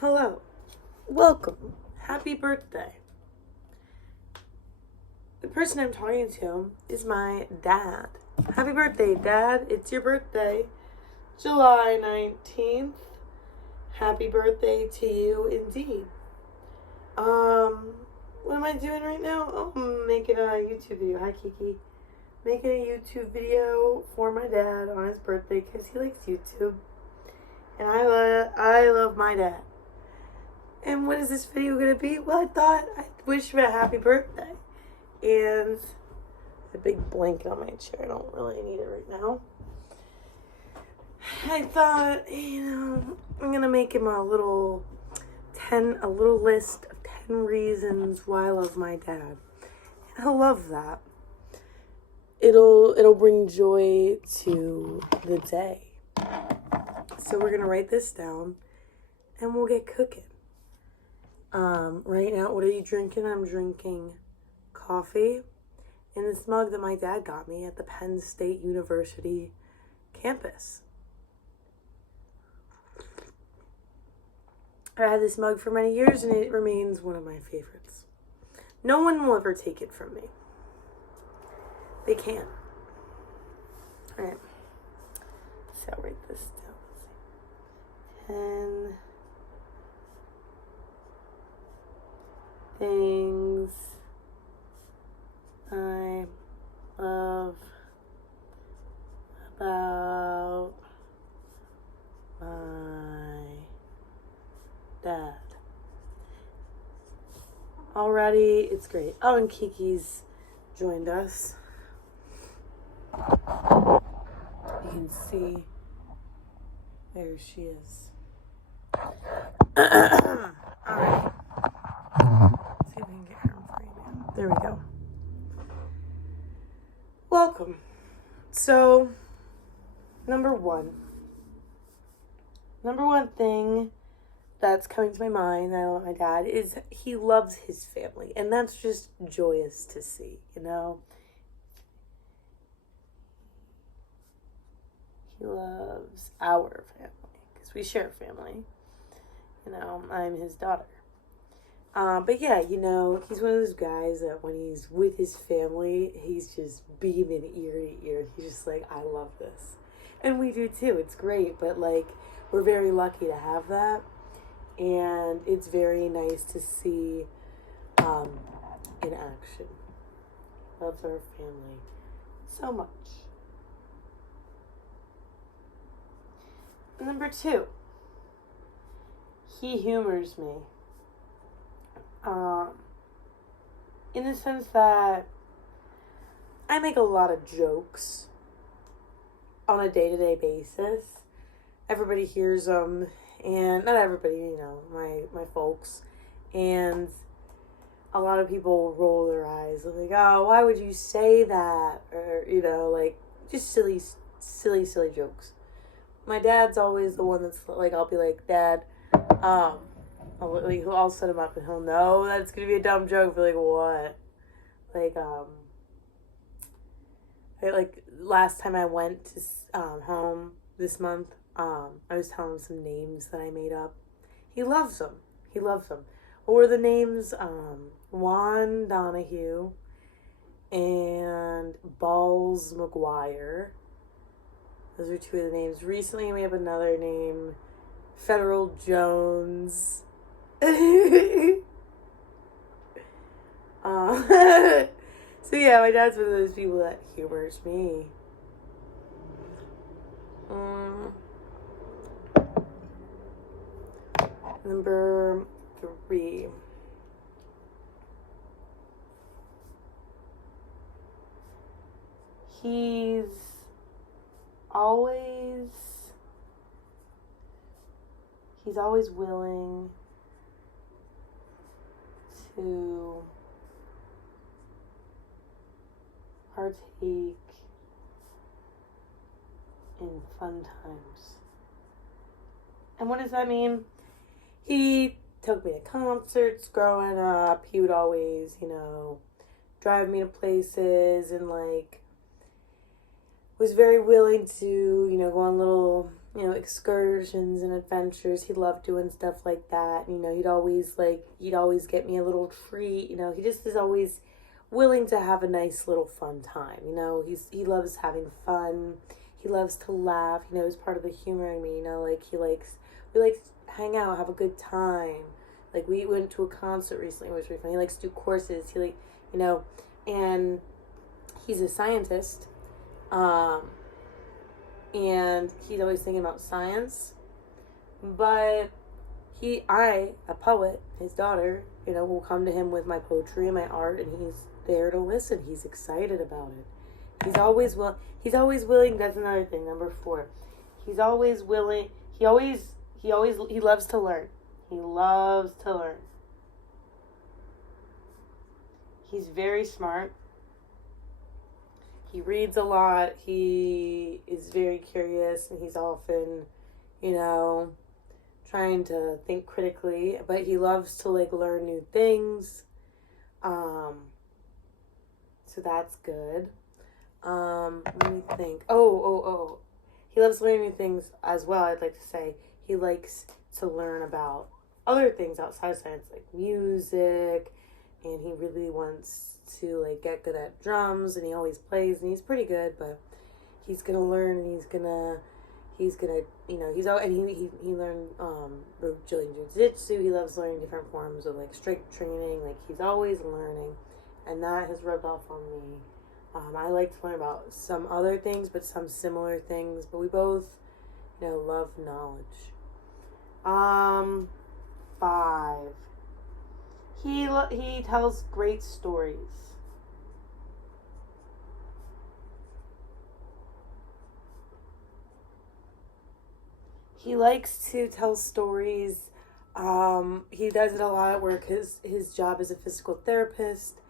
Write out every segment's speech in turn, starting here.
Hello, welcome, happy birthday. The person I'm talking to is my dad. Happy birthday, Dad. It's your birthday, July 19th. Happy birthday to you indeed. What am I doing right now? Oh, I'm making a YouTube video. Hi, Kiki. Making a YouTube video for my dad on his birthday because he likes YouTube. And I love my dad. And what is this video going to be? Well, I thought I'd wish him a happy birthday. And a big blanket on my chair. I don't really need it right now. I thought, I'm going to make him a little list of 10 reasons why I love my dad. He'll love that. It'll bring joy to the day. So we're going to write this down and we'll get cooking. Right now, what are you drinking? I'm drinking coffee in this mug that my dad got me at the Penn State University campus. I had this mug for many years and it remains one of my favorites. No one will ever take it from me. They can't. Alright. So I'll write this down. 10 things I love about my dad. Already, it's great. Oh, and Kiki's joined us. You can see there she is. Alright. See if we can get her in frame. There we go. Welcome. So, number one thing that's coming to my mind that I love my dad is he loves his family. And that's just joyous to see, He loves our family because we share a family. I'm his daughter. But yeah, he's one of those guys that when he's with his family, he's just beaming ear to ear. He's just like, I love this. And we do too. It's great. But we're very lucky to have that. And it's very nice to see in action. Loves our family so much. Number 2, he humors me. In the sense that I make a lot of jokes on a day-to-day basis. Everybody hears them, and not everybody, my folks, and a lot of people roll their eyes. They're like, oh, why would you say that? Or, just silly jokes. My dad's always the one that's I'll be like, Dad, I'll set him up and he'll know that it's going to be a dumb joke. I'll be like, what? Last time I went to home this month, I was telling him some names that I made up. He loves them. What were the names? Juan Donahue and Balls McGuire. Those are 2 of the names. Recently, we have another name, Federal Jones. So yeah, my dad's one of those people that humors me. Number 3. He's always willing to partake in fun times. And what does that mean? He took me to concerts growing up. He would always, drive me to places and was very willing to, go on little, excursions and adventures. He loved doing stuff like that. He'd always get me a little treat. He just is always willing to have a nice little fun time. He loves having fun. He loves to laugh. He's part of the humor in me. We like to hang out, have a good time. Like we went to a concert recently, which was really fun. He likes to do courses. And he's a scientist. And he's always thinking about science. But a poet, his daughter, will come to him with my poetry and my art, and he's there to listen. He's excited about it. He's always willing. That's another thing. Number 4. He's always willing. He loves to learn. He loves to learn. He's very smart. He reads a lot. He is very curious, and he's often, trying to think critically, but he loves to learn new things. So that's good. Let me think. Oh. He loves learning new things as well. I'd like to say he likes to learn about other things outside of science, like music, and he really wants to get good at drums, and he always plays, and he's pretty good, but he's gonna learn, and he's gonna he learned Brazilian jiu-jitsu. He loves learning different forms of strength training. He's always learning, and that has rubbed off on me. I like to learn about some other things, but some similar things, but we both love knowledge. 5. He tells great stories. He likes to tell stories. He does it a lot at work. His job is a physical therapist,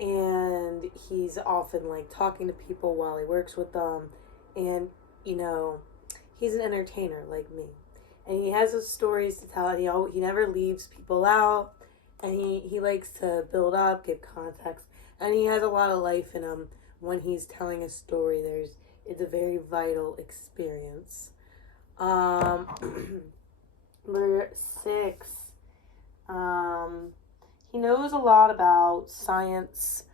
and he's often talking to people while he works with them, and he's an entertainer like me, and he has those stories to tell, and he never leaves people out, and he likes to build up, give context, and he has a lot of life in him. When he's telling a story, it's a very vital experience. Number 6. He knows a lot about science.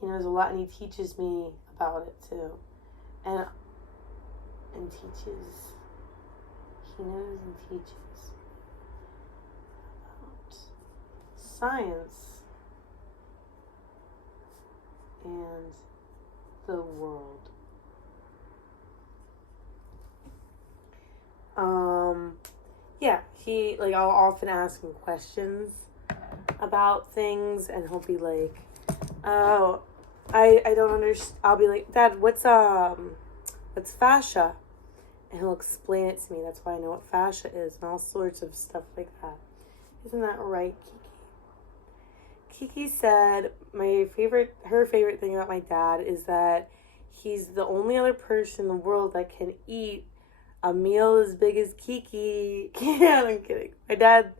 He knows a lot, and he teaches me about it too. And teaches. He knows and teaches about science and the world. I'll often ask him questions about things, and he'll be like, oh, I don't understand. I'll be like, Dad, what's fascia? And he'll explain it to me. That's why I know what fascia is, and all sorts of stuff like that. Isn't that right, Kiki? Kiki said her favorite thing about my dad is that he's the only other person in the world that can eat a meal as big as Kiki. Yeah, I'm kidding. My dad,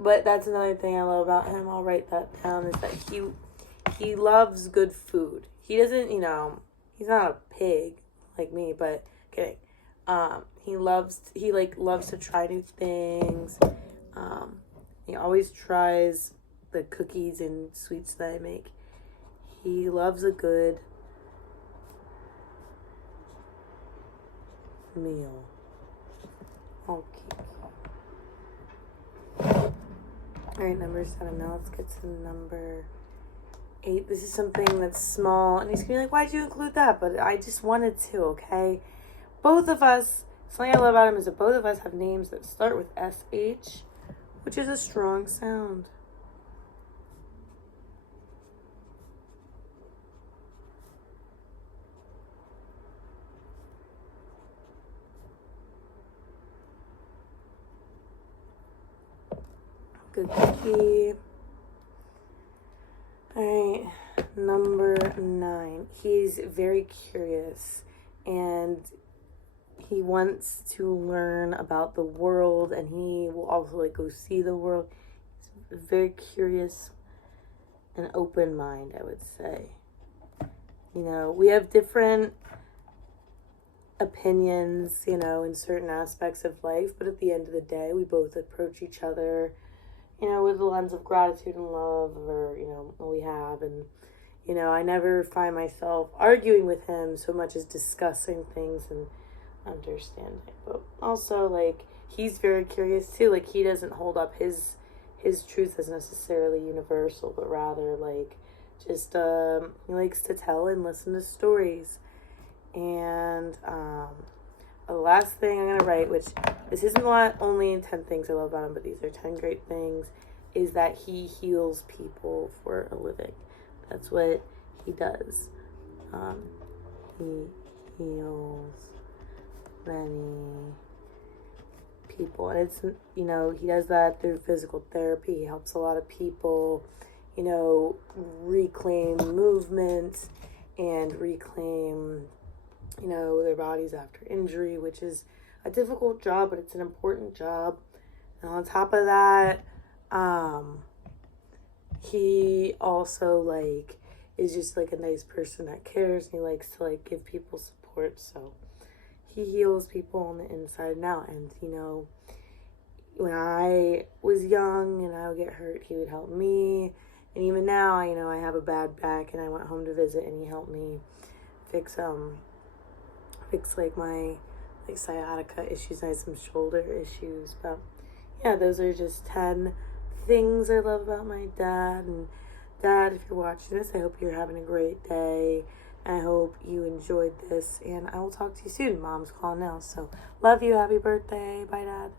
but that's another thing I love about him. I'll write that down, is that he loves good food. He doesn't, he's not a pig like me, but kidding. He loves to try new things. He always tries the cookies and sweets that I make. He loves a good meal. Okay. Alright, number 7. Now let's get to number 8. This is something that's small, and he's gonna be like, why'd you include that? But I just wanted to, okay? Both of us, something I love about him is that both of us have names that start with SH, which is a strong sound. Good Kiki. Alright, number 9. He's very curious, and he wants to learn about the world, and he will also go see the world. He's very curious and open mind, I would say. We have different opinions, in certain aspects of life, but at the end of the day, we both approach each other, with a lens of gratitude and love for, what we have. And, I never find myself arguing with him so much as discussing things and understanding. But also, like, he's very curious too. Like, he doesn't hold up his truth as necessarily universal, but rather, like, just he likes to tell and listen to stories. And the last thing I'm gonna write, which this isn't only 10 things I love about him, but these are 10 great things, is that he heals people for a living. That's what he does. He heals many people, and it's, he does that through physical therapy. He helps a lot of people, reclaim movement and reclaim, their bodies after injury, which is a difficult job, but it's an important job. And on top of that, he also, like, is just, like, a nice person that cares, and he likes to, like, give people support. So he heals people on the inside and out. And, when I was young and I would get hurt, he would help me. And even now, I have a bad back, and I went home to visit, and he helped me fix like my, like, sciatica issues. I had some shoulder issues. But yeah, those are just 10 things I love about my dad. And Dad, if you're watching this, I hope you're having a great day. I hope you enjoyed this, and I will talk to you soon. Mom's calling now, so love you. Happy birthday. Bye, Dad.